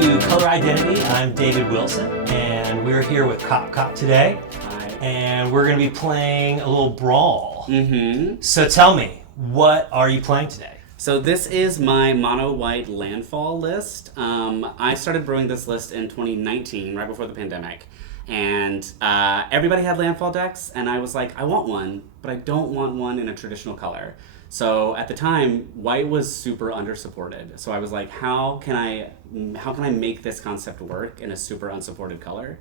to Color Identity. I'm David Wilson, and we're here with K0ppkopp today. Hi. And we're going to be playing a little brawl. Mm-hmm. So tell me, what are you playing today? So this is my mono-white landfall list. I started brewing this list in 2019, right before the pandemic. And everybody had landfall decks, and I was like, I want one, but I don't want one in a traditional color. So at the time, white was super under-supported. So I was like, how can I make this concept work in a super unsupported color?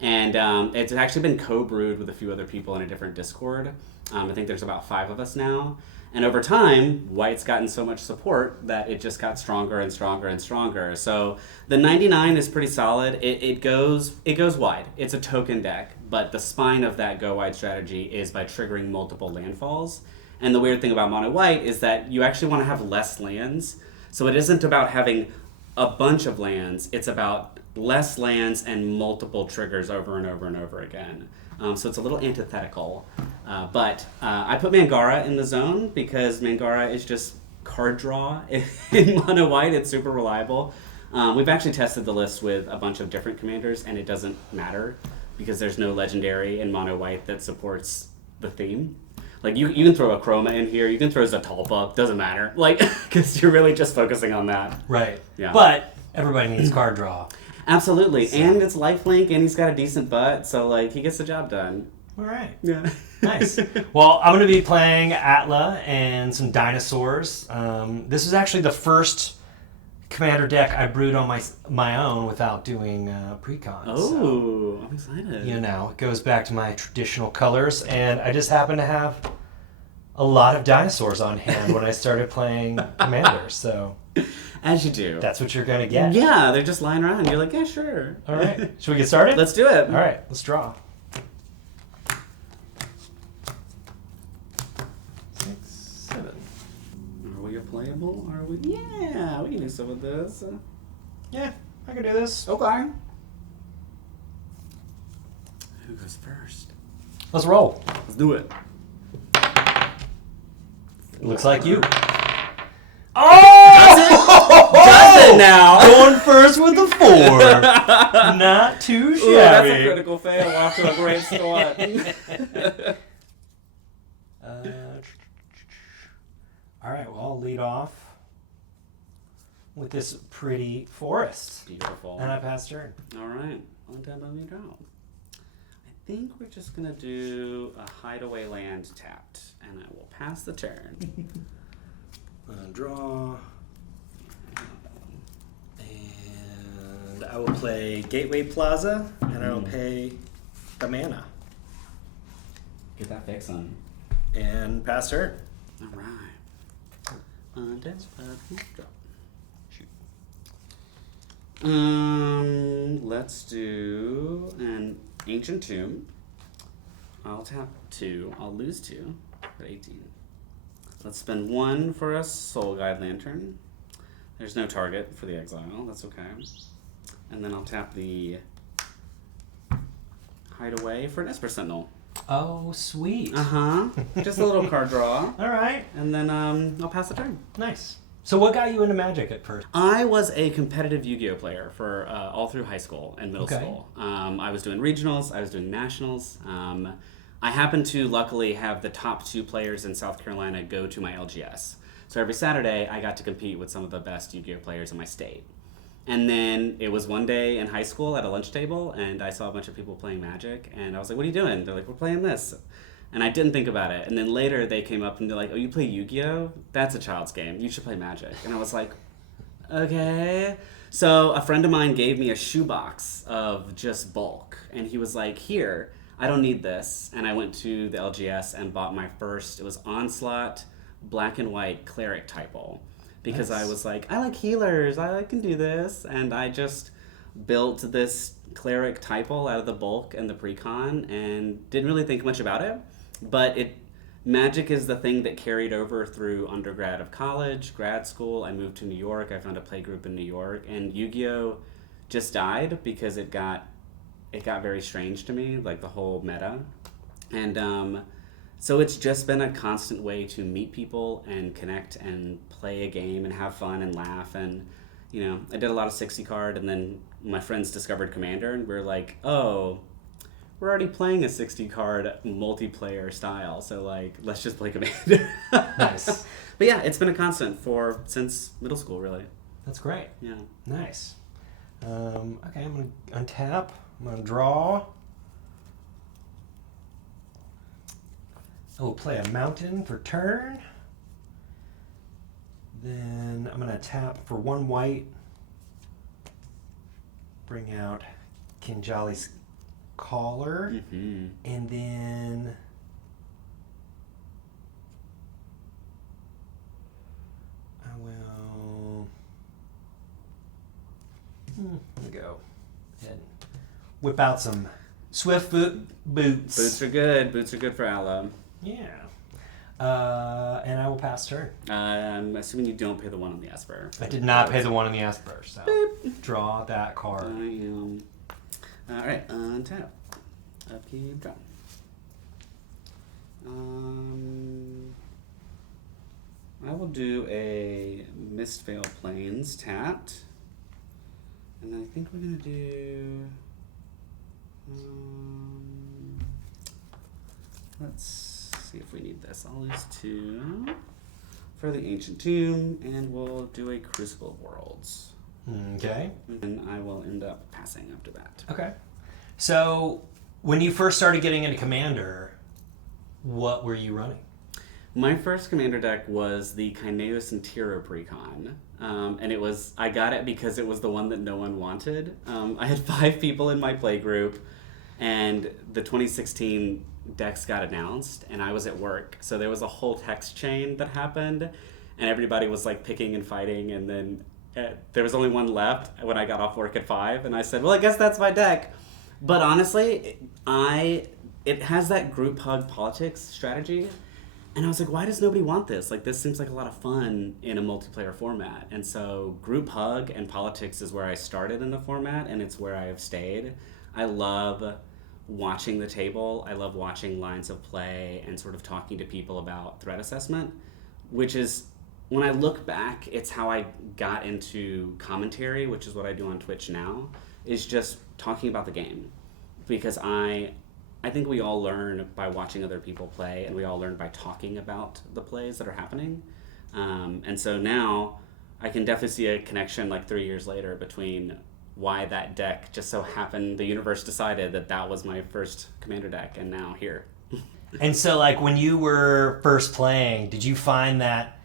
And it's actually been co-brewed with a few other people in a different Discord. I think there's about 5 of us now. And over time, white's gotten so much support that it just got stronger and stronger and stronger. So the 99 is pretty solid. It goes wide. It's a token deck, but the spine of that go wide strategy is by triggering multiple landfalls. And the weird thing about mono white is that you actually want to have less lands. So it isn't about having a bunch of lands. It's about less lands and multiple triggers over and over and over again. So it's a little antithetical. But I put Mangara in the zone because Mangara is just card draw in mono white. It's super reliable. We've actually tested the list with a bunch of different commanders, and it doesn't matter because there's no legendary in mono white that supports the theme. Like, you can throw a Chroma in here, you can throw Zatalpa, doesn't matter. Like, because you're really just focusing on that. Right. Yeah. But everybody needs card draw. Absolutely. So. And it's lifelink, and he's got a decent butt, so, like, he gets the job done. All right. Yeah. Nice. Well, I'm going to be playing Atla and some dinosaurs. This is actually the first commander deck I brewed on my own without doing precons. Oh, so, I'm excited. You know, it goes back to my traditional colors, and I just happen to have a lot of dinosaurs on hand when I started playing commander, so... As you do. That's what you're going to get. Yeah, they're just lying around. You're like, yeah, sure. All right. Should we get started? Let's do it. All right, let's draw. 6, 7. Are we playable? Are we? Yeah, we can do some of this. Yeah, I can do this. Okay. Who goes first? Let's roll. Let's do it. Looks like you. Oh! Does it now? Going first with the 4. Not too shabby. Ooh, that's a critical fail. We're off to a great start. All right, well, I'll lead off with this pretty forest. Beautiful. And I pass turn. All right. On time on me draw. I think we're just going to do a hideaway land tapped, and I will pass the turn. Draw. And I will play Gateway Plaza, and I will pay the mana. Get that fix on. And pass turn. All right. On deck, drop. Shoot. Let's do an Ancient Tomb. I'll tap 2. I'll lose 2 for 18. Let's spend 1 for a Soul Guide Lantern. There's no target for the exile. That's okay. And then I'll tap the Hideaway for an Esper Sentinel. Oh, sweet. Uh-huh. Just a little card draw. All right. And then I'll pass the turn. Nice. So what got you into Magic at first? I was a competitive Yu-Gi-Oh player for all through high school and middle school. I was doing regionals. I was doing nationals. I happened to luckily have the top 2 players in South Carolina go to my LGS. So every Saturday, I got to compete with some of the best Yu-Gi-Oh players in my state. And then it was one day in high school at a lunch table, and I saw a bunch of people playing Magic, and I was like, what are you doing? They're like, we're playing this. And I didn't think about it. And then later they came up and they're like, oh, you play Yu-Gi-Oh? That's a child's game. You should play Magic. And I was like, okay. So a friend of mine gave me a shoebox of just bulk. And he was like, here, I don't need this. And I went to the LGS and bought my first, it was Onslaught black and white cleric typo. Because nice. I was like, I like healers, I can do this. And I just built this cleric typo out of the bulk and the precon and didn't really think much about it. But Magic is the thing that carried over through undergrad of college, grad school. I moved to New York, I found a play group in New York, and Yu-Gi-Oh just died because it got very strange to me, like the whole meta. And so it's just been a constant way to meet people and connect and play a game and have fun and laugh. And I did a lot of 60 card, and then my friends discovered Commander, and we were like, oh, we're already playing a 60 card multiplayer style, so like, let's just play Commander. Nice. But yeah, it's been a constant since middle school, really. That's great. Yeah. Nice. Okay, I'm going to untap. I'm going to draw. I will play a mountain for turn. Then I'm going to tap for 1 white. Bring out Kinjali's Caller. Mm-hmm. And then I will... Let me go ahead and whip out some Swift boots. Boots are good. Boots are good for Aloe. Yeah. And I will pass turn. I'm assuming you don't pay the 1 on the Esper. I did not pay the 1 on the Esper, so draw that card. Alright, untap. Upkeep, draw. I will do a Mistveil Plains tapped. And I think we're going to do... let's see if we need this. I'll use 2 for the Ancient Tomb, and we'll do a Crucible of Worlds. Okay. And I will end up passing after that. Okay. So, when you first started getting into Commander, what were you running? My first Commander deck was the K0ppkopp. And I got it because it was the one that no one wanted. I had 5 people in my play group, and the 2016 decks got announced, and I was at work. So there was a whole text chain that happened, and everybody was like picking and fighting, and then there was only one left when I got off work at 5, and I said, well, I guess that's my deck. But honestly, it has that group hug politics strategy. And I was like, why does nobody want this? Like, this seems like a lot of fun in a multiplayer format. And so group hug and politics is where I started in the format, and it's where I have stayed. I love watching the table. I love watching lines of play and sort of talking to people about threat assessment, which is, when I look back, it's how I got into commentary, which is what I do on Twitch now, is just talking about the game. Because I think we all learn by watching other people play, and we all learn by talking about the plays that are happening. And so now I can definitely see a connection like 3 years later between why that deck just so happened, the universe decided that was my first Commander deck, and now here. And so, like, when you were first playing, did you find that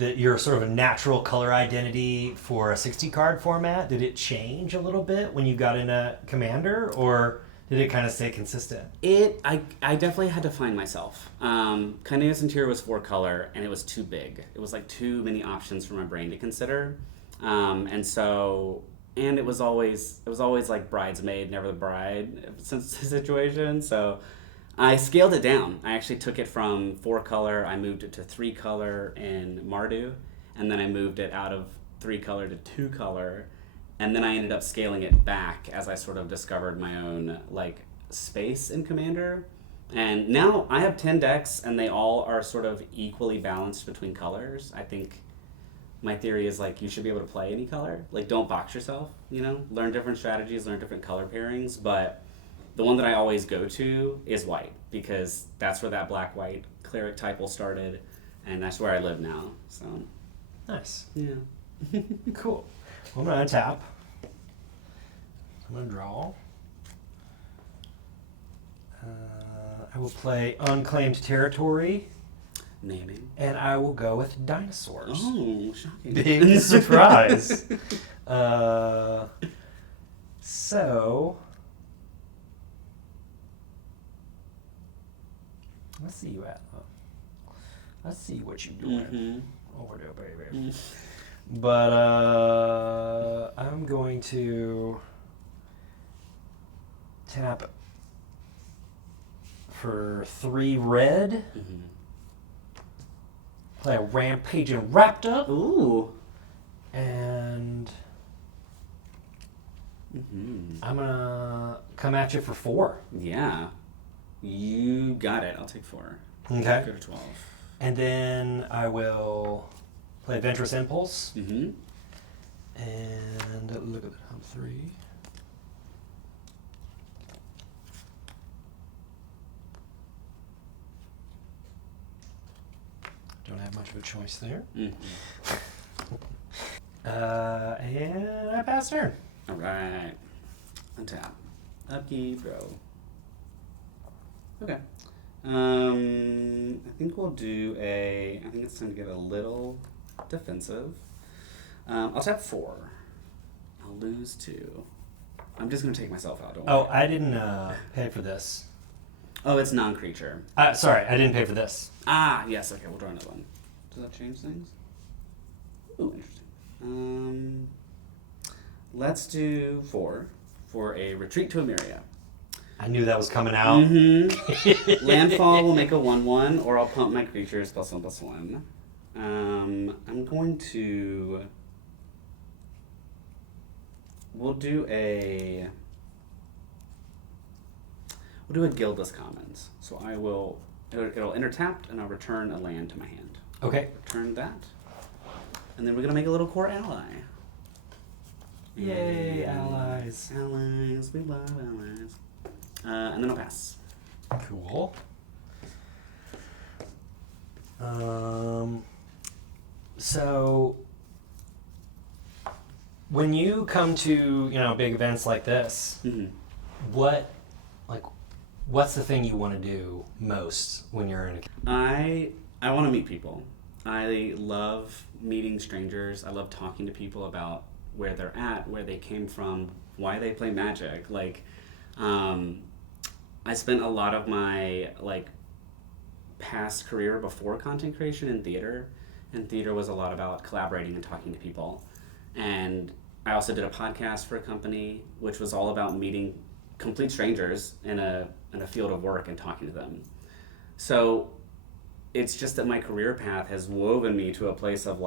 your sort of a natural color identity for a 60 card format, did it change a little bit when you got into Commander, or did it kind of stay consistent? I definitely had to find myself. Kineas Interior was 4 color, and it was too big. It was like too many options for my brain to consider. And it was always like bridesmaid, never the bride situation. So I scaled it down. I actually took it from 4 color, I moved it to 3 color in Mardu, and then I moved it out of 3 color to 2 color. And then I ended up scaling it back as I sort of discovered my own like space in Commander. And now I have 10 decks, and they all are sort of equally balanced between colors. I think my theory is like you should be able to play any color. Like, don't box yourself, learn different strategies, learn different color pairings. But the one that I always go to is white, because that's where that black-white cleric typal started, and that's where I live now. So Nice. yeah. Cool. Well, I'm going to untap. I'm going to draw. I will play Unclaimed Territory. Naming. And I will go with dinosaurs. Oh, shocking. Big surprise. So, let's see you at. Let's see what you're doing over there, baby. But I'm going to tap for 3 red. Play a Rampaging Raptor. Ooh. And I'm gonna come at you for 4. Yeah. You got it. I'll take 4. Okay. Go to 12. And then I will play Adventurous Impulse. And look at the top 3. Don't have much of a choice there. Mm-hmm. And I pass turn. All right. Untap. Upkeep, draw. Okay. I think we'll do I think it's time to get a little defensive. I'll tap 4. I'll lose 2. I'm just going to take myself out, don't worry. I didn't pay for this. Oh, it's non-creature. Sorry, I didn't pay for this. Ah, yes, okay, we'll draw another one. Does that change things? Ooh, interesting. Let's do 4 for a retreat to Emeria. I knew that was coming out. Mm-hmm. Landfall will make a 1/1, or I'll pump my creatures +1/+1. I'm going to... We'll do a Guildless Commons. So it'll enter tapped, and I'll return a land to my hand. Okay. Return that. And then we're going to make a little core ally. Yay, allies. Allies, we love allies. And then I'll pass. Cool. So when you come to, big events like this, Mm-hmm. what's the thing you want to do most when you're in a... I want to meet people. I love meeting strangers. I love talking to people about where they're at, where they came from, why they play Magic. I spent a lot of my past career before content creation in theater, and theater was a lot about collaborating and talking to people. And I also did a podcast for a company, which was all about meeting complete strangers in a field of work and talking to them. So it's just that my career path has woven me to a place of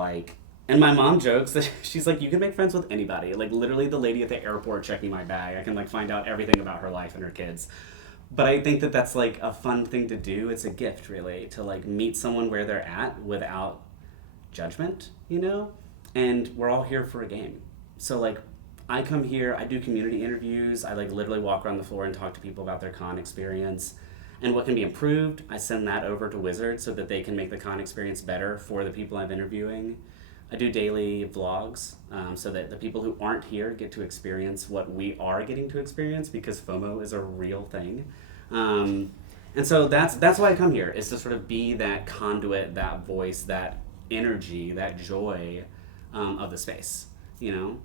and my mom jokes that she's like, you can make friends with anybody. Literally the lady at the airport checking my bag, I can find out everything about her life and her kids. But I think that that's a fun thing to do. It's a gift, really, to meet someone where they're at without judgment, And we're all here for a game. So I come here, I do community interviews, I literally walk around the floor and talk to people about their con experience. And what can be improved, I send that over to Wizards so that they can make the con experience better for the people I'm interviewing. I do daily vlogs so that the people who aren't here get to experience what we are getting to experience, because FOMO is a real thing. And so that's why I come here, is to sort of be that conduit, that voice, that energy, that joy of the space, And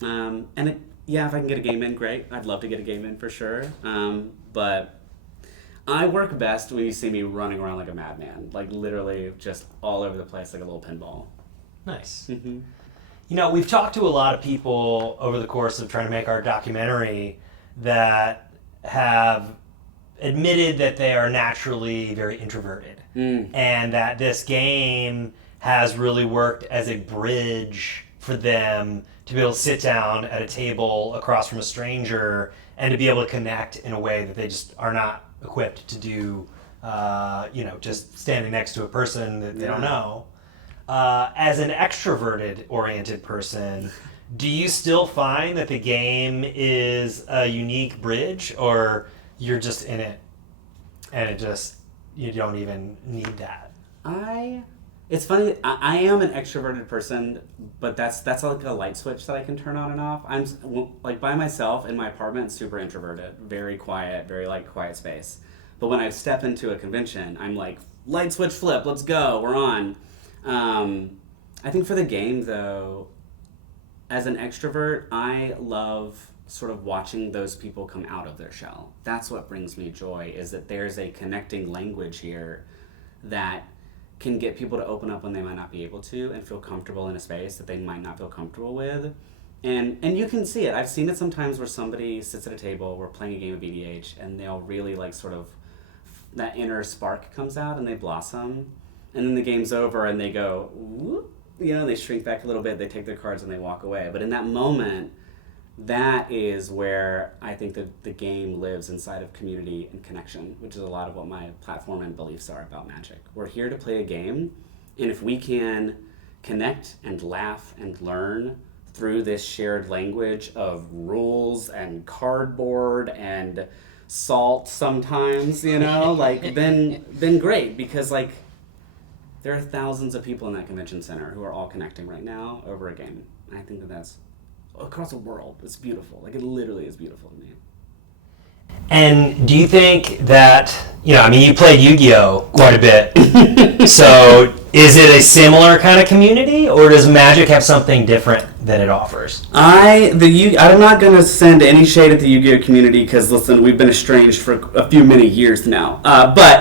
if I can get a game in, great. I'd love to get a game in for sure. But I work best when you see me running around like a madman, literally just all over the place like a little pinball. Nice. Mm-hmm. We've talked to a lot of people over the course of trying to make our documentary that have admitted that they are naturally very introverted, and that this game has really worked as a bridge for them to be able to sit down at a table across from a stranger and to be able to connect in a way that they just are not equipped to do, just standing next to a person that they don't know. As an extroverted-oriented person, do you still find that the game is a unique bridge, or you're just in it and you don't even need that? It's funny, I am an extroverted person, but that's a light switch that I can turn on and off. I'm by myself in my apartment, super introverted, very quiet, very quiet space. But when I step into a convention, I'm light switch flip, let's go, we're on. I think for the game, though, as an extrovert, I love sort of watching those people come out of their shell. That's what brings me joy, is that there's a connecting language here that can get people to open up when they might not be able to and feel comfortable in a space that they might not feel comfortable with. And you can see it. I've seen it sometimes where somebody sits at a table, we're playing a game of EDH, and they'll really sort of, that inner spark comes out and they blossom. And then the game's over and they go, whoop, they shrink back a little bit, they take their cards and they walk away. But in that moment, that is where I think that the game lives, inside of community and connection, which is a lot of what my platform and beliefs are about Magic. We're here to play a game, and if we can connect and laugh and learn through this shared language of rules and cardboard and salt sometimes, like been great, because like there are thousands of people in that convention center who are all connecting right now over a game. I think that that's across the world. It's beautiful. Like, it literally is beautiful to me. And do you think that, you played Yu-Gi-Oh! Quite a bit. So is it a similar kind of community, or does Magic have something different that it offers? I'm not going to send any shade at the Yu-Gi-Oh! Community, because, listen, we've been estranged for many years now. But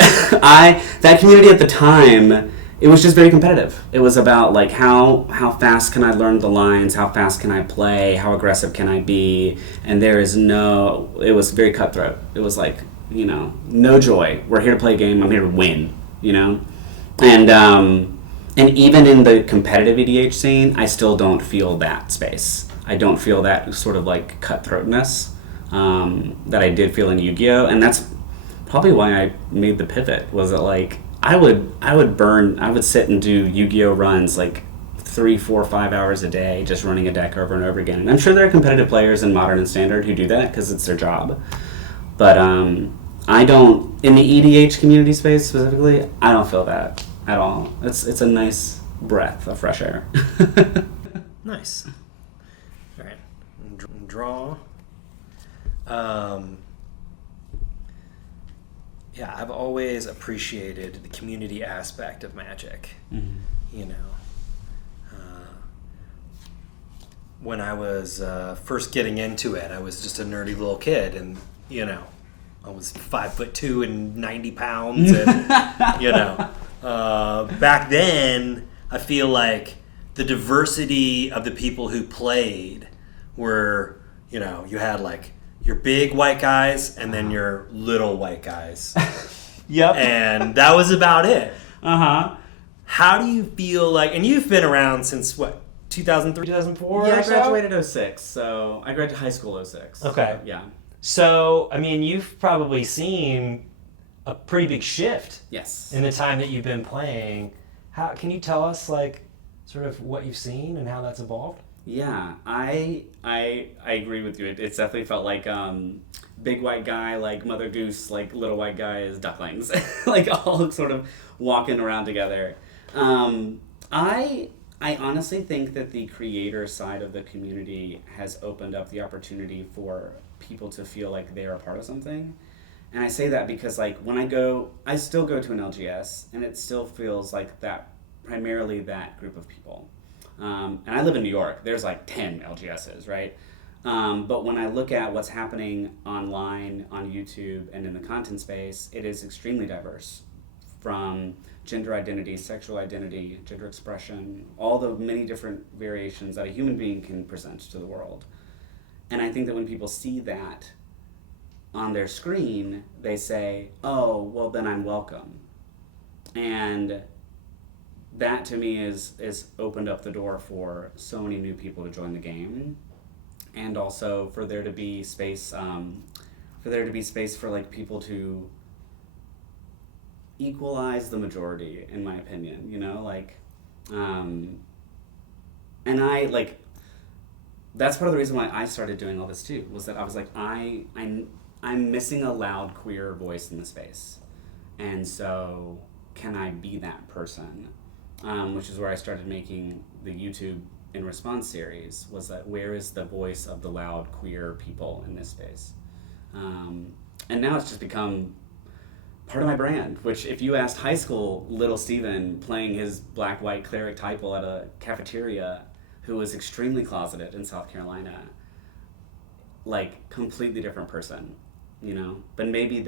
that community at the time, it was just very competitive. It was about, like, how fast can I learn the lines, how fast can I play, how aggressive can I be, and it was very cutthroat. It was like, no joy. We're here to play a game, I'm here to win, And even in the competitive EDH scene, I still don't feel that space. I don't feel that sort of, like, cutthroatness that I did feel in Yu-Gi-Oh! And that's probably why I made the pivot, was that, like, I would sit and do Yu-Gi-Oh! Runs like 3, 4, 5 hours a day, just running a deck over and over again. And I'm sure there are competitive players in Modern and Standard who do that because it's their job. But I don't, in the EDH community space specifically, I don't feel that at all. It's a nice breath of fresh air. Nice. All right. Draw. Yeah, I've always appreciated the community aspect of Magic. Mm-hmm. When I was first getting into it, I was just a nerdy little kid, and I was 5'2" and 90 pounds, and back then, I feel like the diversity of the people who played were, you had like your big white guys and then your little white guys. Yep. And that was about it. Uh-huh. How do you feel like, and you've been around since what, 2003, 2004? Yeah, I graduated 06, so I graduated high school 06. Okay. So, yeah. So, you've probably seen a pretty big shift. Yes. In the time that you've been playing. How can you tell us, like, sort of what you've seen and how that's evolved? Yeah, I agree with you. It's definitely felt like big white guy, like Mother Goose, like little white guy is ducklings, like all sort of walking around together. I honestly think that the creator side of the community has opened up the opportunity for people to feel like they are a part of something. And I say that because, like, when I still go to an LGS, and it still feels like that, primarily that group of people. And I live in New York. There's like 10 LGSs, right? But when I look at what's happening online, on YouTube, and in the content space, it is extremely diverse. From gender identity, sexual identity, gender expression, all the many different variations that a human being can present to the world. And I think that when people see that on their screen, they say, oh, well, then I'm welcome. And that to me is opened up the door for so many new people to join the game, and also for there to be space for like people to equalize the majority, in my opinion, and I like, that's part of the reason why I started doing all this too, was that I was like, I'm missing a loud queer voice in the space, and so can I be that person? Which is where I started making the YouTube in Response series, was that where is the voice of the loud queer people in this space? And now it's just become part of my brand, which if you asked high school little Steven playing his black-white cleric typal at a cafeteria who was extremely closeted in South Carolina, like, completely different person, But maybe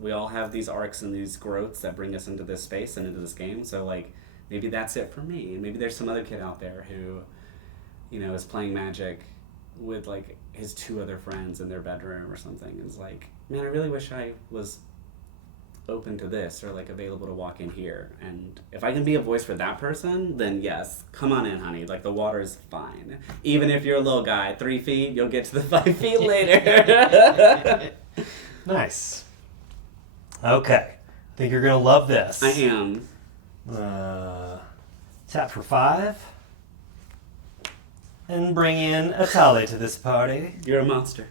we all have these arcs and these growths that bring us into this space and into this game, so, like, maybe that's it for me. And maybe there's some other kid out there who, is playing Magic with, like, his 2 other friends in their bedroom or something, and is like, man, I really wish I was open to this, or, like, available to walk in here. And if I can be a voice for that person, then yes, come on in, honey. Like, the water's fine. Even if you're a little guy, 3 feet, you'll get to the 5 feet later. Nice. Okay. I think you're going to love this. I am. Tap for 5. and bring in a Tali to this party. You're a monster.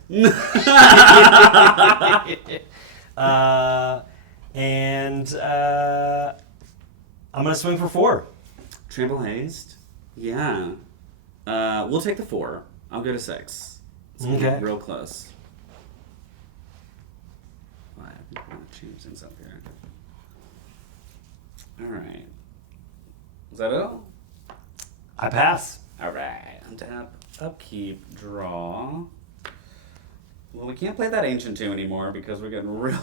I'm gonna swing for 4. Trample haste. Yeah. We'll take the 4. I'll go to 6. It's Okay. real close. 5. I'm gonna change things up here. All right. Is that it? I pass. All right. Untap, upkeep, draw. Well, we can't play that Ancient 2 anymore because we're getting real...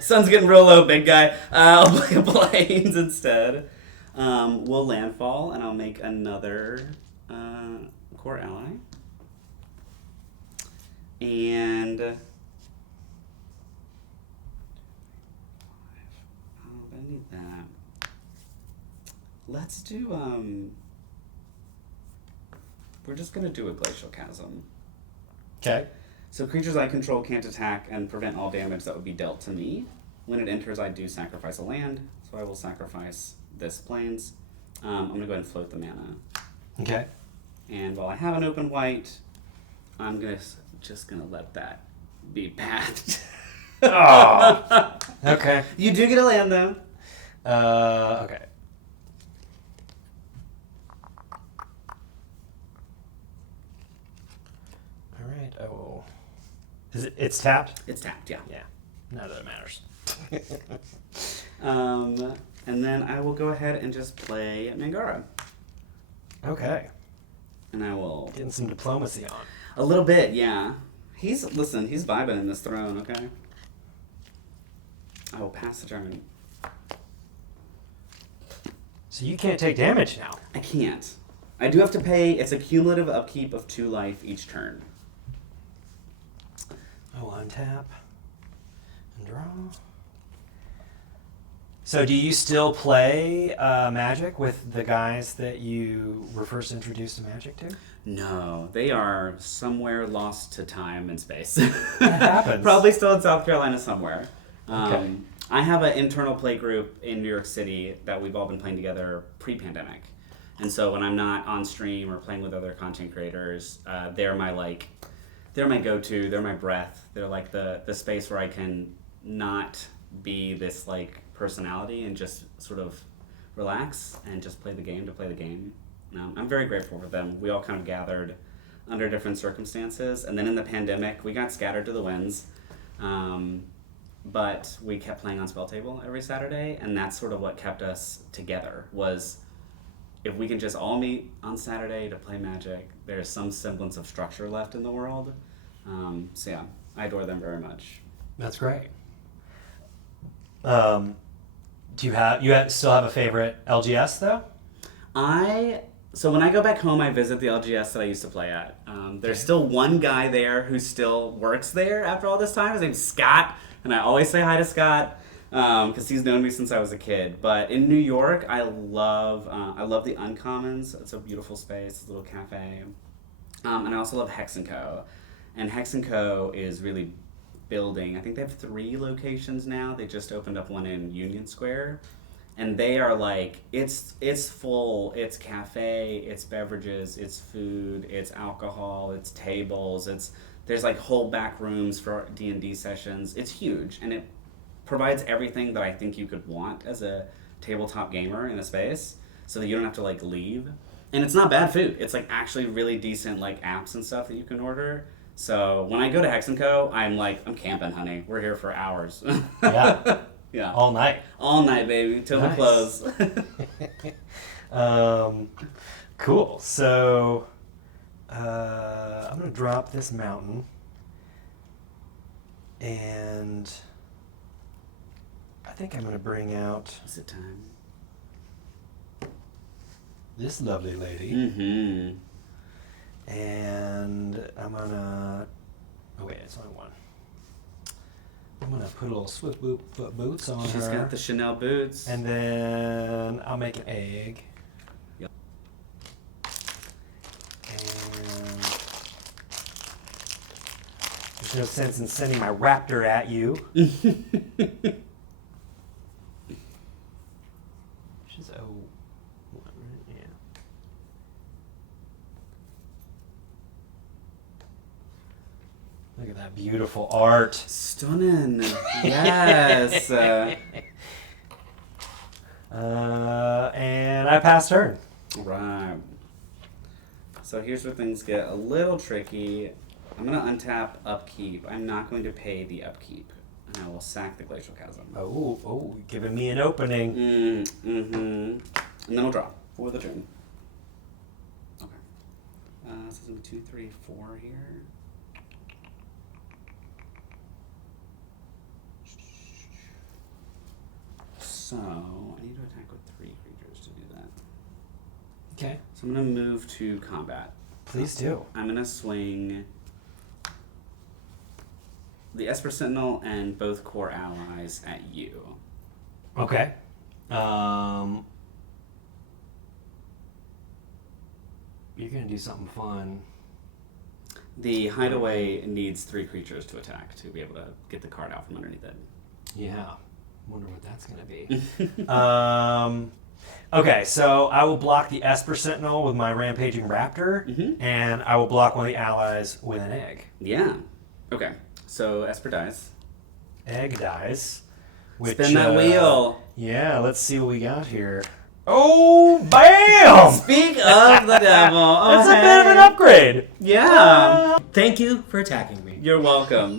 Sun's getting real low, big guy. I'll play Plains instead. We'll landfall, and I'll make another core ally. And... Oh, I need that. Let's do, we're just gonna do a Glacial Chasm. Okay. So creatures I control can't attack and prevent all damage that would be dealt to me. When it enters, I do sacrifice a land, so I will sacrifice this Plains. I'm gonna go ahead and float the mana. Okay. And while I have an open white, I'm just gonna let that be packed. Oh. Okay. You do get a land though. Okay. All right. I will. It's tapped? It's tapped, yeah. Yeah. Not that it matters. And then I will go ahead and just play Mangara. Okay. And I will... Getting some diplomacy on. A little bit, yeah. He's vibing in this throne, okay? I will pass the turn. So you can't take damage now. I can't. I do have to pay, it's a cumulative upkeep of 2 life each turn. I will untap and draw. So do you still play Magic with the guys that you were first introduced to Magic to? No, they are somewhere lost to time and space. That happens. Probably still in South Carolina somewhere. Okay. I have an internal play group in New York City that we've all been playing together pre-pandemic. And so when I'm not on stream or playing with other content creators, they're my go-to, they're my breath. They're like the space where I can not be this like personality and just sort of relax and just play the game to play the game. I'm very grateful for them. We all kind of gathered under different circumstances, and then in the pandemic we got scattered to the winds, but we kept playing on Spell Table every Saturday, and that's sort of what kept us together. Was if we can just all meet on Saturday to play Magic, there's some semblance of structure left in the world. So yeah, I adore them very much. That's great. Do you still have a favorite LGS though? So when I go back home, I visit the LGS that I used to play at. There's still one guy there who still works there after all this time. His name's Scott, and I always say hi to Scott because he's known me since I was a kid. But in New York, I love the Uncommons. It's a beautiful space, it's a little cafe. And I also love Hex & Co. And Hex & Co. is really building. I think they have 3 locations now. They just opened up one in Union Square. And they are like, it's full, it's cafe, it's beverages, it's food, it's alcohol, it's tables, there's like whole back rooms for D&D sessions. It's huge, and it provides everything that I think you could want as a tabletop gamer in a space, so that you don't have to like leave. And it's not bad food. It's like actually really decent like apps and stuff that you can order. So when I go to Hex & Co., I'm camping, honey. We're here for hours. Yeah. Yeah. All night. All night, baby, till we close. Cool. So I'm going to drop this mountain. And I think I'm going to bring out Is it time? this lovely lady. Mm-hmm. And I'm going to... Oh, wait, it's only one. I'm going to put a little swift foot boots on her. She's got the Chanel boots. And then I'll make an egg. Yep. And there's no sense in sending my raptor at you. She's yeah. Look at that beautiful art. Stunning. Yes. And I pass turn. Right. So here's where things get a little tricky. I'm going to untap Upkeep. I'm not going to pay the Upkeep. And I will sack the Glacial Chasm. Oh, giving me an opening. Mm-hmm. And then I'll draw for the turn. Okay. So it's going to be 2, 3, 4 here. So I need to attack with 3 creatures to do that. Okay. So I'm going to move to combat. Please do. I'm going to swing the Esper Sentinel and both core allies at you. Okay. You're going to do something fun. The Hideaway needs 3 creatures to attack to be able to get the card out from underneath it. Yeah. Wonder what that's going to be. Okay, so I will block the Esper Sentinel with my Rampaging Raptor, and I will block one of the allies with an egg. Yeah. Okay. So Esper dies. Egg dies. Which, Spin that wheel. Yeah, let's see what we got here. Oh, bam! Speak of the devil. Oh, That's a bit of an upgrade. Yeah. Thank you for attacking me. You're welcome.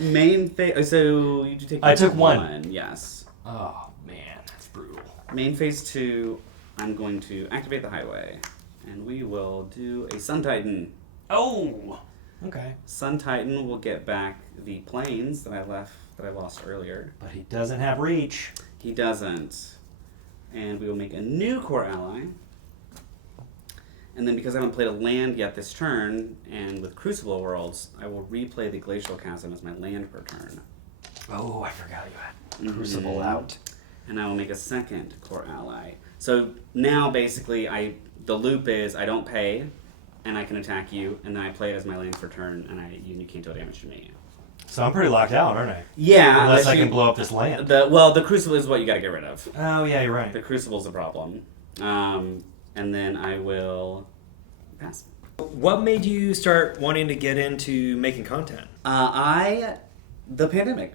Main phase. So you take. I took one. Yes. Oh man, that's brutal. Main phase 2. I'm going to activate the Highway, and we will do a Sun Titan. Oh. Okay. Sun Titan will get back the planes that I lost earlier. But he doesn't have reach. He doesn't. And we will make a new core ally. And then because I haven't played a land yet this turn, and with Crucible Worlds, I will replay the Glacial Chasm as my land per turn. Oh, I forgot you had Crucible out. And I will make a second core ally. So now basically the loop is I don't pay, and I can attack you, and then I play it as my land per turn, and you can't deal damage to me. So I'm pretty locked out, aren't I? Yeah. Unless I can blow up this land. The Crucible is what you gotta get rid of. Oh, yeah, you're right. The Crucible's a problem. And then I will pass. What made you start wanting to get into making content? The pandemic.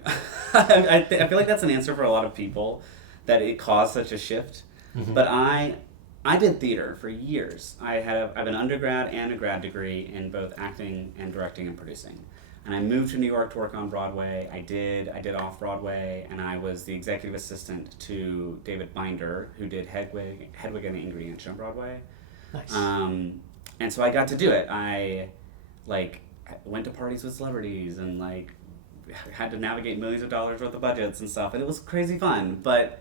I feel like that's an answer for a lot of people, that it caused such a shift. Mm-hmm. But I did theater for years. I have an undergrad and a grad degree in both acting and directing and producing. And I moved to New York to work on Broadway. I did off-Broadway, and I was the executive assistant to David Binder, who did Hedwig and the Angry Inch on Broadway. Nice. And so I got to do it. I went to parties with celebrities and had to navigate millions of dollars worth of budgets and stuff, and it was crazy fun. But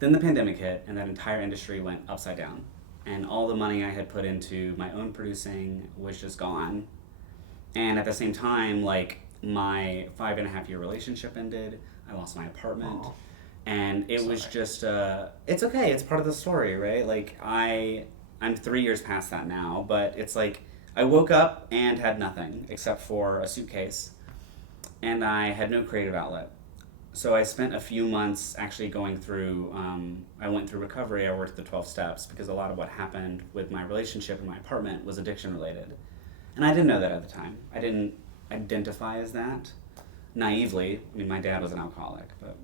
then the pandemic hit, and that entire industry went upside down. And all the money I had put into my own producing was just gone. And at the same time, my 5.5-year relationship ended. I lost my apartment. Oh. And it was just, it's okay. It's part of the story, right? I'm 3 years past that now, but it's I woke up and had nothing except for a suitcase. And I had no creative outlet. So I spent a few months actually going through, I went through recovery. I worked the 12 steps because a lot of what happened with my relationship and my apartment was addiction related. And I didn't know that at the time. I didn't identify as that naively. I mean, my dad was an alcoholic, but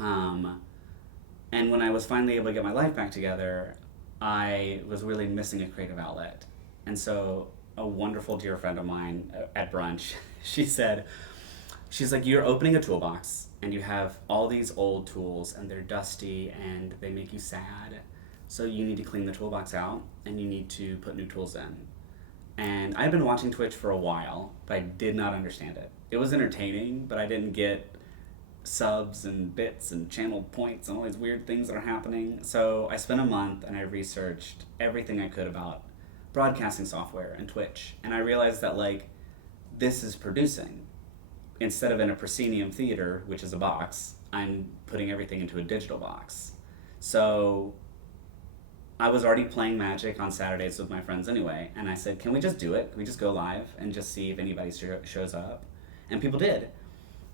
and when I was finally able to get my life back together, I was really missing a creative outlet. And so a wonderful dear friend of mine at brunch, she's like, you're opening a toolbox and you have all these old tools and they're dusty and they make you sad. So you need to clean the toolbox out and you need to put new tools in. And I've been watching Twitch for a while, but I did not understand it. It was entertaining, but I didn't get subs and bits and channel points and all these weird things that are happening. So I spent a month and I researched everything I could about broadcasting software and Twitch. And I realized that this is producing. Instead of in a proscenium theater, which is a box, I'm putting everything into a digital box. So I was already playing Magic on Saturdays with my friends anyway, and I said, can we just do it? Can we just go live and just see if anybody shows up? And people did.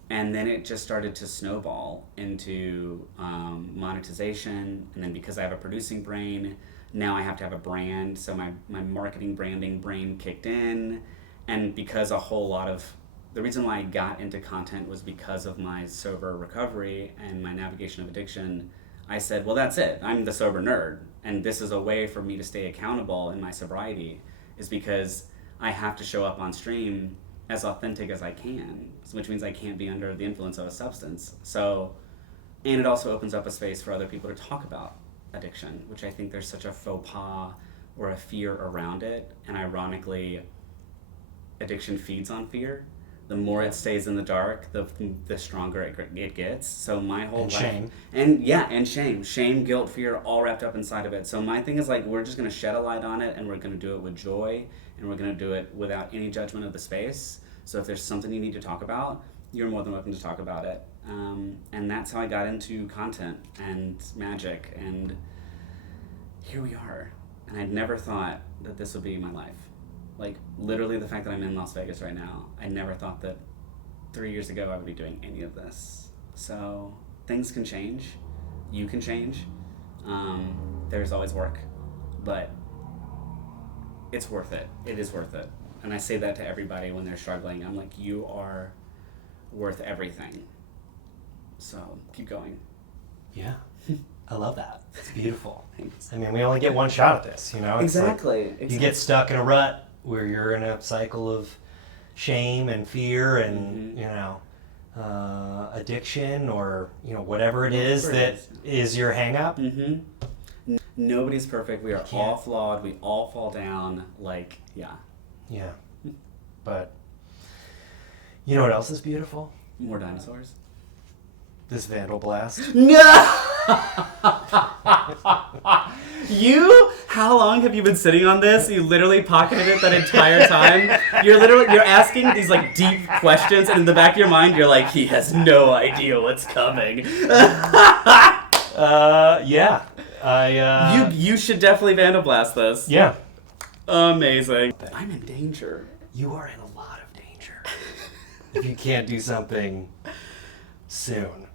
And then it just started to snowball into monetization, and then because I have a producing brain, now I have to have a brand, so my marketing branding brain kicked in, And because the reason why I got into content was because of my sober recovery and my navigation of addiction. I said, well, that's it. I'm the sober nerd. And this is a way for me to stay accountable in my sobriety, is because I have to show up on stream as authentic as I can, which means I can't be under the influence of a substance. So, and it also opens up a space for other people to talk about addiction, which I think there's such a faux pas or a fear around it. And ironically, addiction feeds on fear. The more it stays in the dark, the stronger it gets. So my whole And life, shame. and shame, guilt, fear, all wrapped up inside of it. So my thing is like, we're just gonna shed a light on it, and we're gonna do it with joy, and we're gonna do it without any judgment of the space. So if there's something you need to talk about, you're more than welcome to talk about it. And that's how I got into content and magic, and here we are. And I'd never thought that this would be my life. Like, literally the fact that I'm in Las Vegas right now, I never thought that 3 years ago I would be doing any of this. So, things can change. You can change. There's always work. But it's worth it. It is worth it. And I say that to everybody when they're struggling. I'm like, you are worth everything. So, keep going. Yeah. I love that. It's beautiful. Thanks. I mean, we only get one shot at this, you know? It's Exactly. like you get stuck in a rut where you're in a cycle of shame and fear and, you know, addiction or, you know, whatever it is that is your hang up. Mm-hmm. Nobody's perfect. We are all flawed. We all fall down. Like, yeah. Yeah. But you know what else is beautiful? More dinosaurs. This Vandal Blast. No! How long have you been sitting on this? You literally pocketed it that entire time. You're asking these like deep questions, and in the back of your mind, you're like, he has no idea what's coming. Yeah. You should definitely Vandal Blast this. Yeah. Amazing. I'm in danger. You are in a lot of danger if you can't do something soon.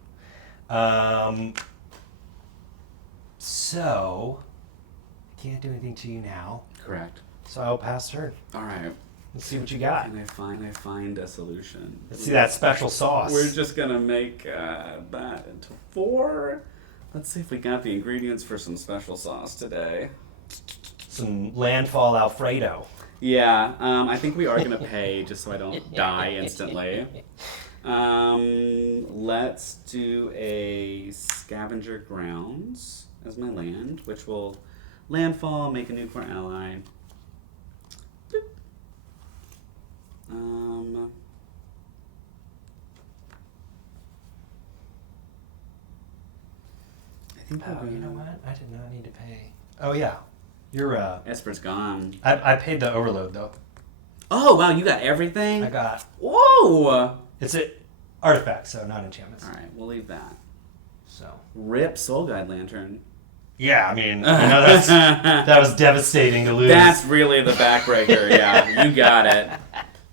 So, can't do anything to you now. Correct. So I'll pass turn. All right. Let's see what you got. And I find a solution. Let's see that special sauce. We're just gonna make that into 4. Let's see if we got the ingredients for some special sauce today. Some landfall Alfredo. Yeah, I think we are gonna pay just so I don't die instantly. Let's do a scavenger grounds as my land, which will landfall, make a new core ally. Boop. I think You know what? I did not need to pay. Oh yeah, you're Esper's gone. I paid the overload though. Oh wow, you got everything? I got. Whoa! It's an artifact, so not enchantments. Alright, we'll leave that. So. Rip Soul Guide Lantern. Yeah, I mean, you know, that was devastating to lose. That's really the backbreaker, yeah. You got it.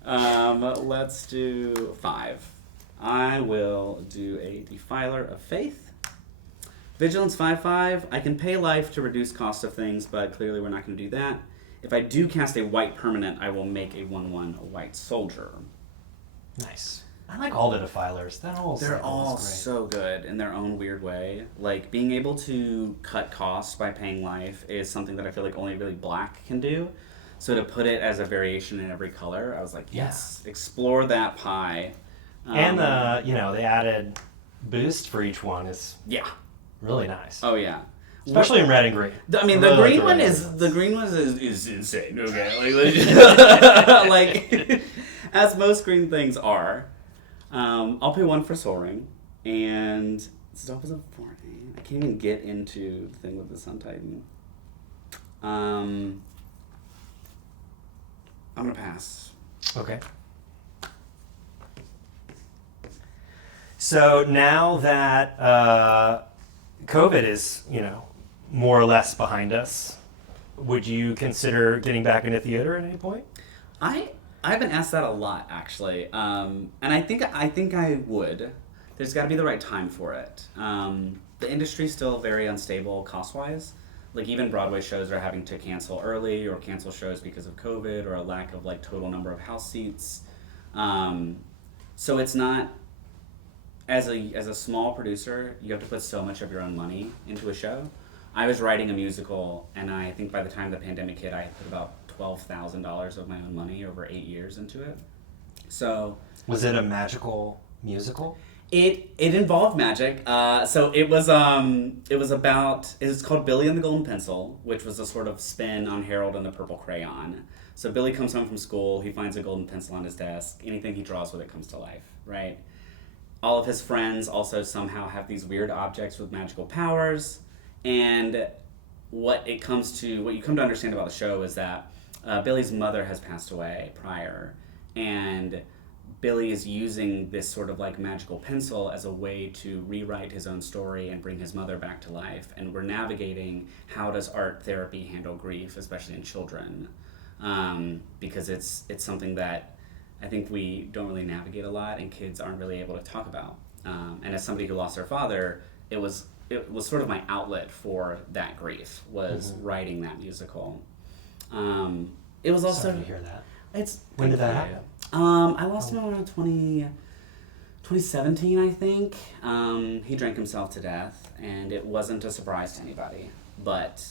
Let's do 5. I will do a Defiler of Faith. Vigilance 5/5. I can pay life to reduce cost of things, but clearly we're not going to do that. If I do cast a white permanent, I will make a 1/1 white soldier. Nice. I like all the Defilers. They're all so good in their own weird way. Like, being able to cut costs by paying life is something that I feel like only really black can do. So to put it as a variation in every color, I was like, yes, explore that pie. And they added boost for each one is really nice. Oh yeah. Especially in red and green. I mean, the green one is insane. Okay, like as most green things are. I'll pay 1 for Soul Ring, and Stop is a 4. I can't even get into the thing with the Sun Titan. I'm gonna pass. Okay. So now that COVID is, more or less behind us, would you consider getting back into theater at any point? I've been asked that a lot, actually, and I think I would. There's got to be the right time for it. The industry's still very unstable cost-wise, like even Broadway shows are having to cancel early or cancel shows because of COVID or a lack of like total number of house seats. So it's not, as a small producer, you have to put so much of your own money into a show. I was writing a musical, and I think by the time the pandemic hit, I had put about $12,000 of my own money over 8 years into it. So Was it a magical musical? it involved magic. So it was called Billy and the Golden Pencil, which was a sort of spin on Harold and the Purple Crayon. So Billy comes home from school, he finds a golden pencil on his desk. Anything he draws with it comes to life, right? All of his friends also somehow have these weird objects with magical powers. And what you come to understand about the show is that Billy's mother has passed away prior, and Billy is using this sort of like magical pencil as a way to rewrite his own story and bring his mother back to life. And we're navigating how does art therapy handle grief, especially in children, because it's something that I think we don't really navigate a lot, and kids aren't really able to talk about. And as somebody who lost their father, it was sort of my outlet for that grief, was writing that musical. It was also... Sorry to hear that. When did that happen? I lost him around 2017, I think. He drank himself to death, and it wasn't a surprise to anybody. But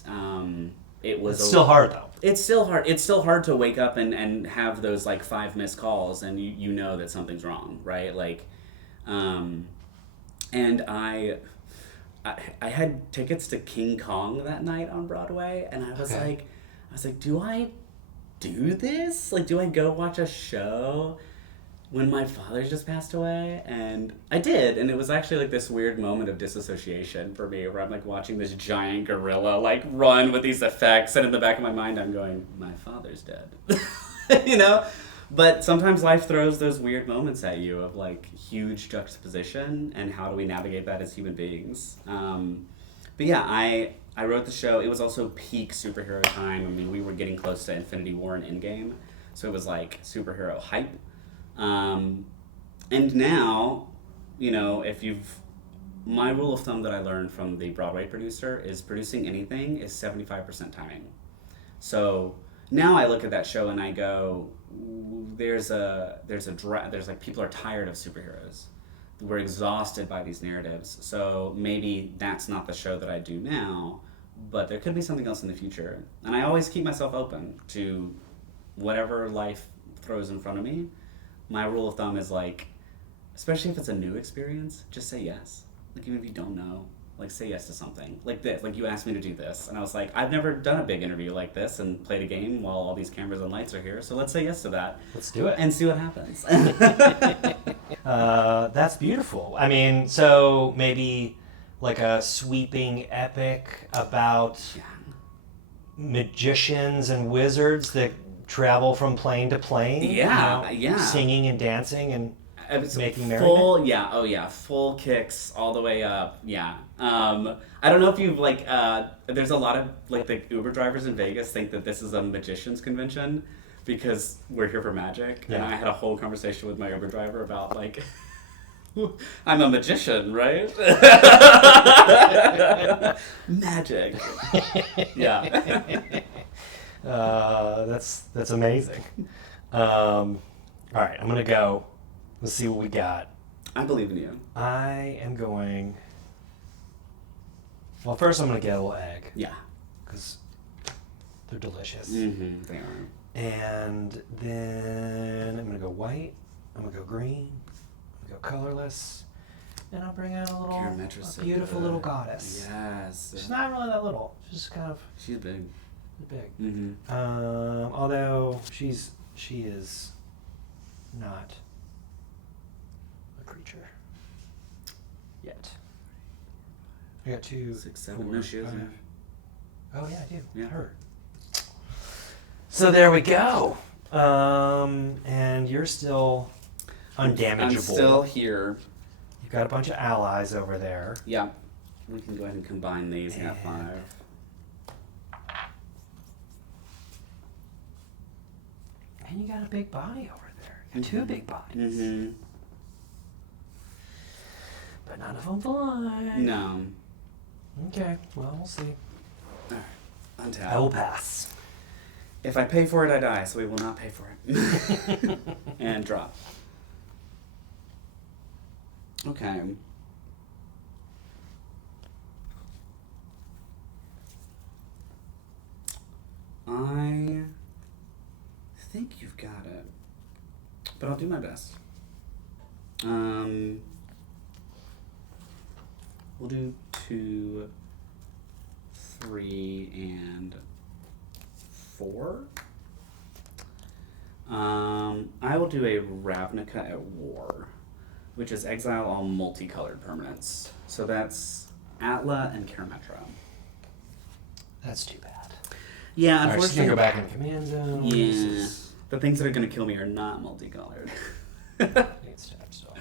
it was... It's still hard, though. It's still hard. It's still hard to wake up and have those, like, 5 missed calls, and you know that something's wrong, right? Like, and I had tickets to King Kong that night on Broadway, and I was like, do I do this? Like, do I go watch a show when my father just passed away? And I did, and it was actually like this weird moment of disassociation for me, where I'm like watching this giant gorilla like run with these effects, and in the back of my mind I'm going, my father's dead. You know? But sometimes life throws those weird moments at you of like huge juxtaposition, and how do we navigate that as human beings? But yeah, I wrote the show. It was also peak superhero time. I mean, we were getting close to Infinity War and Endgame, so it was like superhero hype. And now, you know, my rule of thumb that I learned from the Broadway producer is producing anything is 75% timing. So now I look at that show and I go, there's like people are tired of superheroes. We're exhausted by these narratives. So maybe that's not the show that I do now, but there could be something else in the future. And I always keep myself open to whatever life throws in front of me. My rule of thumb is like, especially if it's a new experience, just say yes. Like even if you don't know, like say yes to something. Like this, like you asked me to do this. And I was like, I've never done a big interview like this and played a game while all these cameras and lights are here. So let's say yes to that. Let's do it. And see what happens. That's beautiful. I mean, so maybe like a sweeping epic about magicians and wizards that travel from plane to plane. Yeah, you know, singing and dancing and making full, merriment. full kicks all the way up. Yeah. I don't know if you've like, there's a lot of like the Uber drivers in Vegas think that this is a magician's convention because we're here for magic. Yeah. And I had a whole conversation with my Uber driver about like, I'm a magician, right? Magic. Yeah. That's amazing. All right, I'm gonna go. Let's see what we got. I believe in you. I am going. Well, first I'm gonna get a little egg. Yeah. Because they're delicious. Mm-hmm. They are. And then I'm gonna go white. I'm gonna go green. I'm gonna go colorless. And I'll bring out a beautiful little goddess. Yes. She's not really that little. She's just kind of. She's big. Big. Mm-hmm. Although she is not a creature yet. I got 2, 6, 7. 4, No, she isn't. 5. Oh yeah, I do. Yeah. Her. So there we go. And you're still undamageable. I'm still here. You've got a bunch of allies over there. Yeah. We can go ahead and combine these and have 5. And you got a big body over there. You got 2 big bodies. Mm-hmm. But none of them fly. No. Okay, well, we'll see. All right. Untap. I will pass. If I pay for it, I die, so we will not pay for it. And drop. Okay. I think you've got it, but I'll do my best. We'll do 2, 3, and 4. I will do a Ravnica at War, which is exile all multicolored permanents. So that's Atla and Karametra. That's too bad. Yeah, All right, she's unfortunately. gonna go back in the command zone. Yeah. The things that are going to kill me are not multicolored. It's tapped still.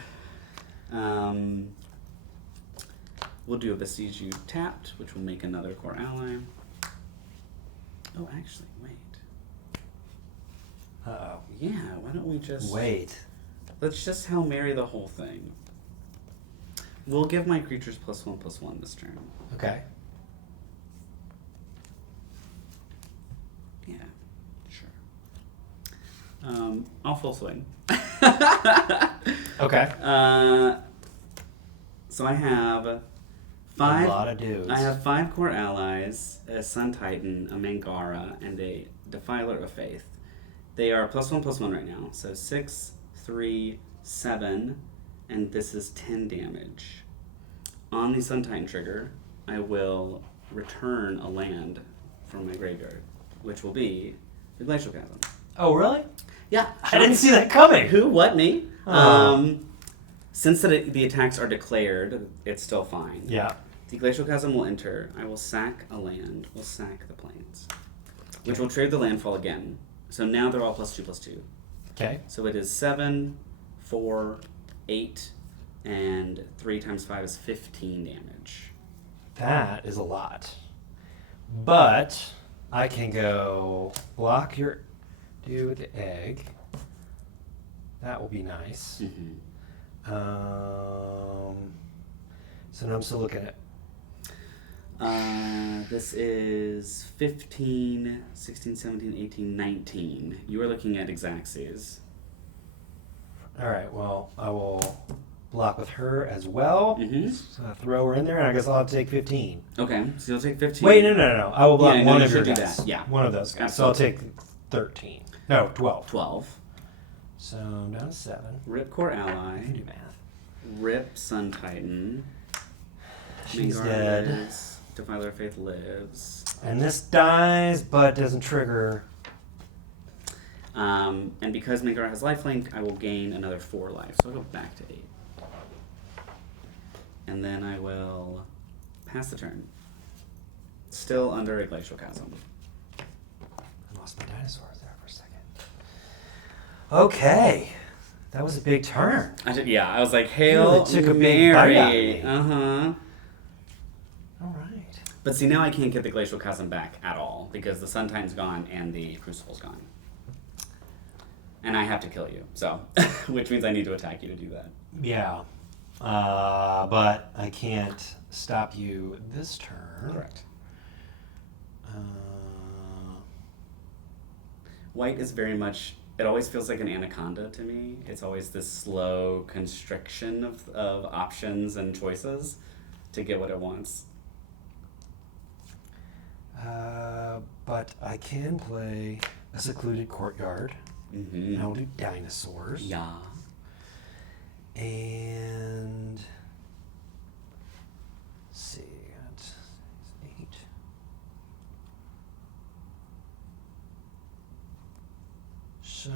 We'll do a Besiege You tapped, which will make another core ally. Oh, actually, wait. Uh-oh. Yeah, why don't we just... Wait. Let's just Hail Mary the whole thing. We'll give my creatures +1/+1 this turn. Okay. Yeah, sure. I'll full swing. Okay. So I have A 5... lot of dudes. I have 5 core allies, a Sun Titan, a Mangara, and a Defiler of Faith. They are +1/+1 right now. So 6, 3, 7, and this is 10 damage. On the Sun Titan trigger, I will return a land from my graveyard, which will be the Glacial Chasm. Oh, really? Yeah, I didn't see that coming. Who? What? Me? Oh. Since the attacks are declared, it's still fine. Yeah. The Glacial Chasm will enter. I will sack a land. We'll sack the plains, which Okay. will trigger the landfall again. So now they're all +2/+2. Okay. So it is 7, 4, 8, and 3 times 5 is 15 damage. That is a lot. But I can go block your dude with the egg. That will be nice. Mm-hmm. So now I'm still looking at. This is 15, 16, 17, 18, 19. You are looking at Exacxes. All right. Well, I will block with her as well. Mm-hmm. So I'll throw her in there, and I guess I'll have to take 15. Okay, so you'll take 15. Wait, no. I will block Yeah, no, one you of your should do guys. that, yeah. One of those guys. Absolutely. So I'll take 13. No, 12. 12. So I'm down to 7. Rip Core I Ally. can do math. Rip Sun Titan. She's Mangara dead. lives. Defiler of Faith lives. And this dies, but doesn't trigger. And because Mangara has lifelink, I will gain another 4 life. So I'll go back to 8. And then I will pass the turn. Still under a Glacial Chasm. I lost my dinosaurs there for a second. Okay. That was a big turn. I was like, Hail Really took a big bite out of Mary. me. Uh-huh. All right. But see, now I can't get the Glacial Chasm back at all because the Sun Titan's gone and the Crucible's gone. And I have to kill you, so which means I need to attack you to do that. Yeah. But I can't stop you this turn. Correct. Uh, White is very much, it always feels like an anaconda to me. It's always this slow constriction of options and choices to get what it wants. but I can play a secluded courtyard. Mm-hmm. I'll do dinosaurs. Yeah. And let's see, that's 8. So,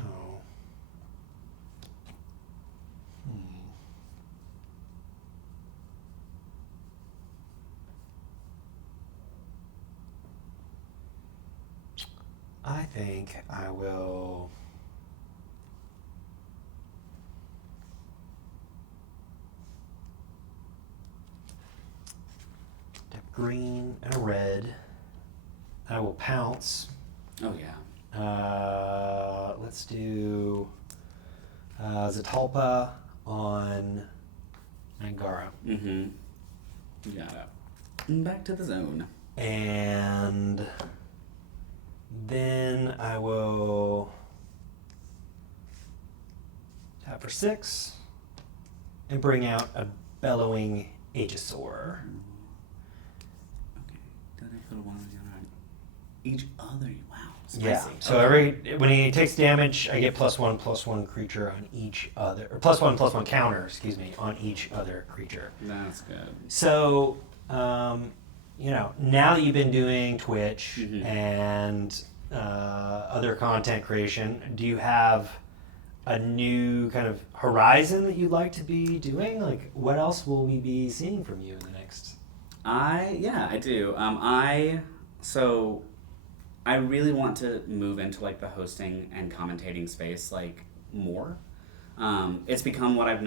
I think I will. Green and a red. I will pounce. Oh, yeah. Let's do Zatalpa on Angara. Mm-hmm. You got it. And back to the zone. And for 6. And bring out a bellowing Aegisaur. Okay. Then I put a 1 on the other. Each other. Wow. Spicy. Yeah. So when he takes damage, I get +1/+1 creature on each other, or +1/+1 counter, on each other creature. That's good. So, now that you've been doing Twitch and other content creation, do you have a new kind of horizon that you'd like to be doing? Like, what else will we be seeing from you in the next? I do. I really want to move into like the hosting and commentating space like more. It's become what I've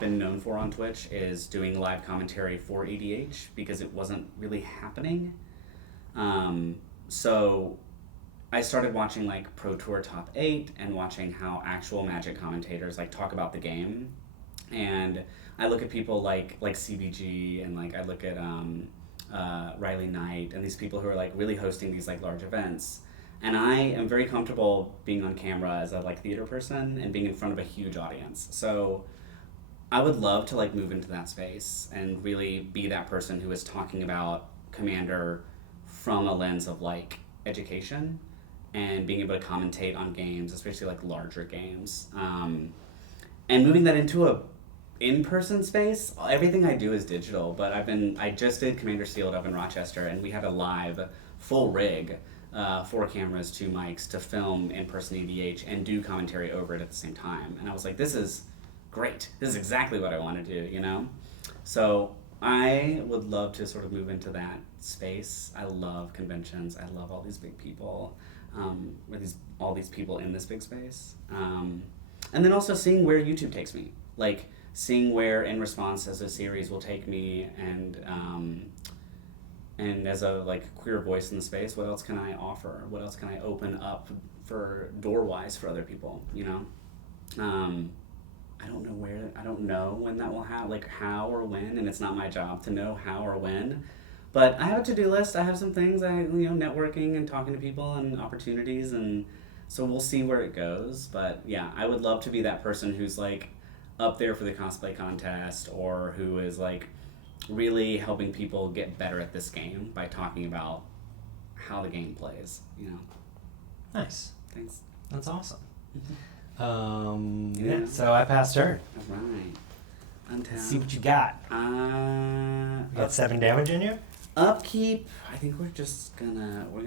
been known for on Twitch is doing live commentary for EDH because it wasn't really happening. So I started watching like Pro Tour Top 8 and watching how actual Magic commentators like talk about the game. And I look at people like CBG and like I look at Riley Knight and these people who are like really hosting these like large events. And I am very comfortable being on camera as a like theater person and being in front of a huge audience. So I would love to like move into that space and really be that person who is talking about Commander from a lens of like education and being able to commentate on games, especially like larger games. And moving that into a in-person space, everything I do is digital, but I just did Commander Sealed up in Rochester, and we had a live full rig, 4 cameras, 2 mics to film in-person EDH and do commentary over it at the same time. And I was like, this is great. This is exactly what I want to do, So I would love to sort of move into that space. I love conventions. I love all these big people, all these people in this big space. And then also seeing where YouTube takes me. Like, seeing where In Response as a series will take me, and as a like queer voice in the space, what else can I offer? What else can I open up for door-wise for other people? I don't know when that will happen, like how or when, and it's not my job to know how or when. But I have a to-do list. I have some things. Networking and talking to people and opportunities, and so we'll see where it goes. But yeah, I would love to be that person who's like up there for the cosplay contest, or who is like really helping people get better at this game by talking about how the game plays. Nice. Thanks. That's awesome. Yeah. So I passed turn. All right. Untapped. Let's see what you got. You got 7 damage in you. Upkeep. I think we're gonna. We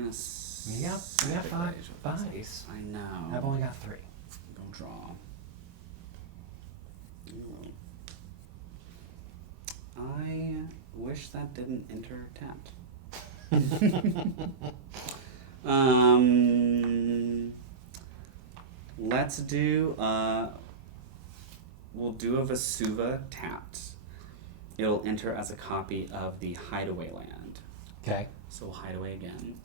got 5. I know. I've only got 3. Go draw. I wish that didn't enter tapped. Let's do we'll do a Vesuva tapped. It'll enter as a copy of the Hideaway land. Okay. So we'll Hideaway again.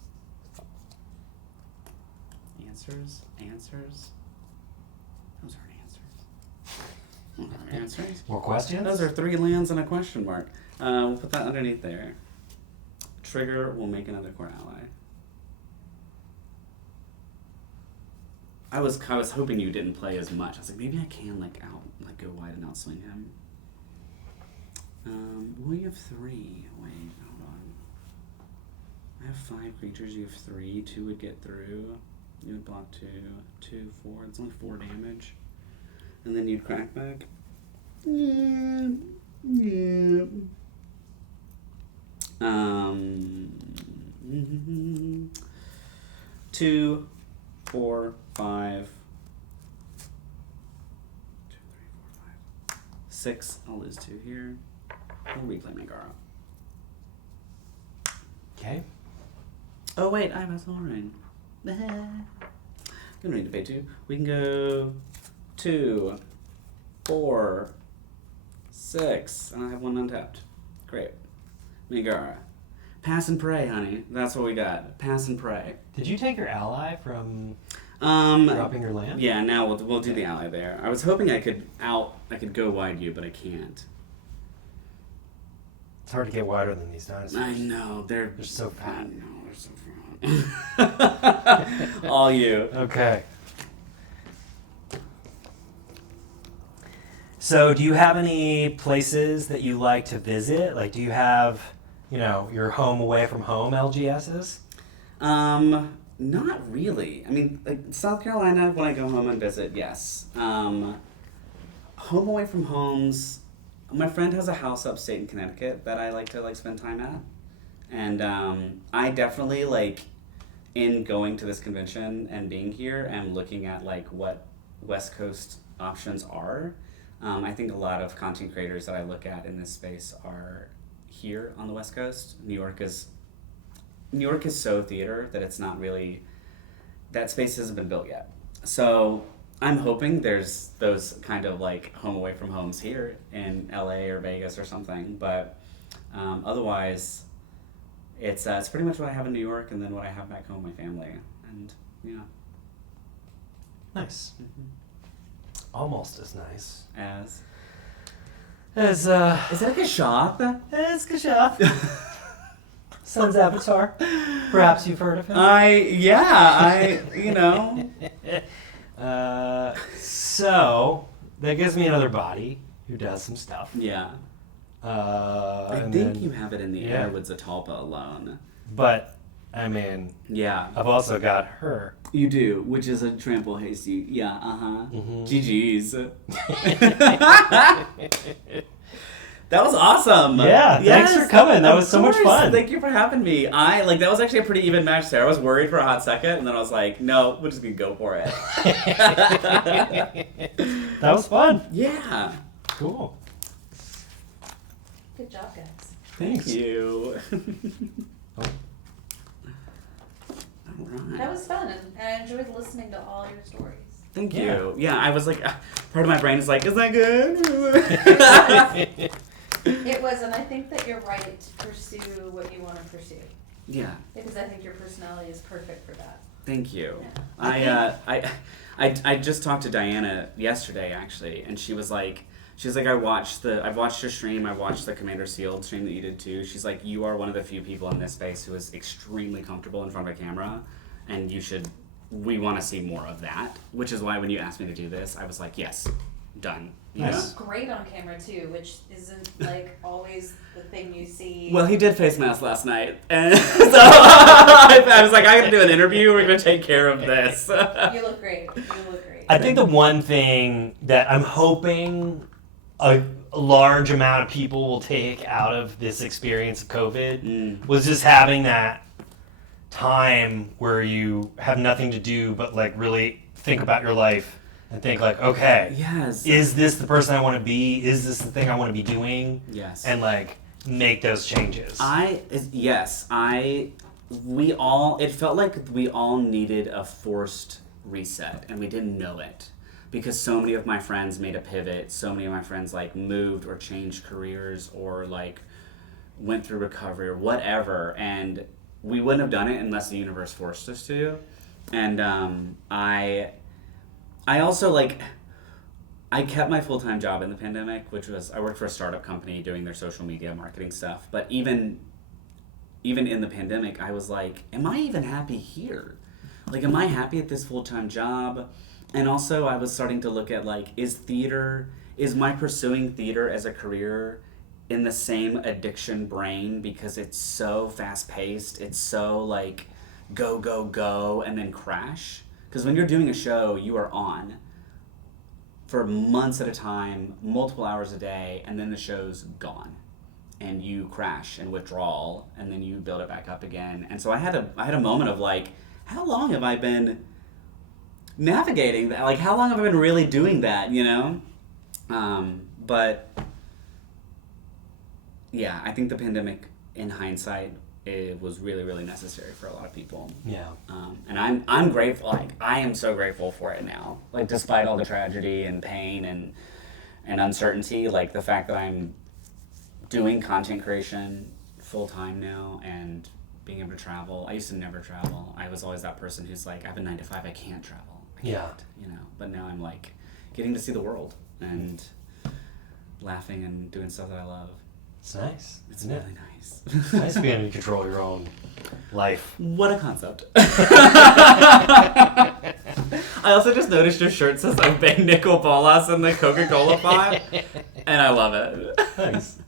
Answers. Those are answers. More questions? Those are 3 lands and a question mark. We'll put that underneath there. Trigger will make another core ally. I was hoping you didn't play as much. I was like, maybe I can go wide and outswing him. Well, you have 3. Wait, hold on. I have 5 creatures. You have 3. 2 would get through. You would block 2. 2, 4. It's only 4 damage. And then you'd crack back. Yeah. 2, 4, 5. 2, 3, 4, 5. 6. I'll lose 2 here. We'll reclaim Megara. Okay. Oh wait, I have a Soul Ring. We don't need to pay 2. We can go 2, 4, 6, and I have 1 untapped. Great. Megara. Pass and pray, honey. That's what we got. Pass and pray. Did you take your ally from dropping your land? Yeah, now we'll do the ally there. I was hoping I could go wide you, but I can't. It's hard to get wider than these dinosaurs. I know. They're so fat. I know, they're so fat. All you. Okay. So do you have any places that you like to visit? Like, do you have, your home away from home LGSs? Not really. I mean, like South Carolina, when I go home and visit, yes. Home away from homes, my friend has a house upstate in Connecticut that I like to spend time at. And I definitely in going to this convention and being here, am looking at what West Coast options are. I think a lot of content creators that I look at in this space are here on the West Coast. New York is so theater that it's not really, that space hasn't been built yet. So I'm hoping there's those kind of home away from homes here in LA or Vegas or something. But otherwise, it's pretty much what I have in New York and then what I have back home with my family. And yeah. Nice. Mm-hmm. Almost as nice. As As, is that a shop? As Kashaf. Son's Avatar. Perhaps you've heard of him. So that gives me another body who does some stuff. Yeah. I think you have it in the air with Zatalpa alone. But I mean, yeah, I've also got her. You do, which is a trample hasty. Yeah, Mm-hmm. GG's. That was awesome. Yeah, thanks for coming. That was so much fun. Thank you for having me. That was actually a pretty even match there. I was worried for a hot second, and then I was like, no, we're just gonna go for it. That was fun. Yeah. Cool. Good job, guys. Thank you. All right. That was fun, and I enjoyed listening to all your stories. Thank you. Yeah, I was like, part of my brain is like, is that good? It was, and I think that you're right to pursue what you want to pursue. Yeah. Because I think your personality is perfect for that. Thank you. Yeah. I just talked to Diana yesterday actually, and she was like, I've watched your stream, I watched the Commander Sealed stream that you did too. She's like, you are one of the few people in this space who is extremely comfortable in front of a camera, and we want to see more of that. Which is why when you asked me to do this, I was like, yes, done. You look great on camera too, which isn't always the thing you see. Well, he did face mask last night, and so I was like, I got to do an interview. We're gonna take care of this. You look great. I think the one thing that I'm hoping a large amount of people will take out of this experience of COVID was just having that time where you have nothing to do but really think about your life and think okay, yes, is this the person I want to be? Is this the thing I want to be doing? Yes. And make those changes. It felt like we all needed a forced reset, and we didn't know it. Because so many of my friends made a pivot, so many of my friends moved or changed careers or went through recovery or whatever, and we wouldn't have done it unless the universe forced us to. And I also I kept my full-time job in the pandemic, which was I worked for a startup company doing their social media marketing stuff. But even in the pandemic, I was like, am I even happy here? Am I happy at this full-time job? And also I was starting to look at is my pursuing theater as a career in the same addiction brain, because it's so fast-paced, it's so go, go, go, and then crash. Because when you're doing a show, you are on for months at a time, multiple hours a day, and then the show's gone. And you crash and withdrawal, and then you build it back up again. And so I had a moment of how long have I been navigating that? How long have I been really doing that, But yeah, I think the pandemic, in hindsight, it was really, really necessary for a lot of people. Yeah. And I'm grateful. I am so grateful for it now. Despite all the tragedy and pain and uncertainty, the fact that I'm doing content creation full time now and being able to travel. I used to never travel. I was always that person who's I have a 9 to 5. I can't travel. I can't, But now I'm getting to see the world and laughing and doing stuff that I love. It's nice. It's really nice. It's nice being able to control your own life. What a concept. I also just noticed your shirt says like Bang Nickel Bolas in the Coca-Cola font, and I love it. Thanks.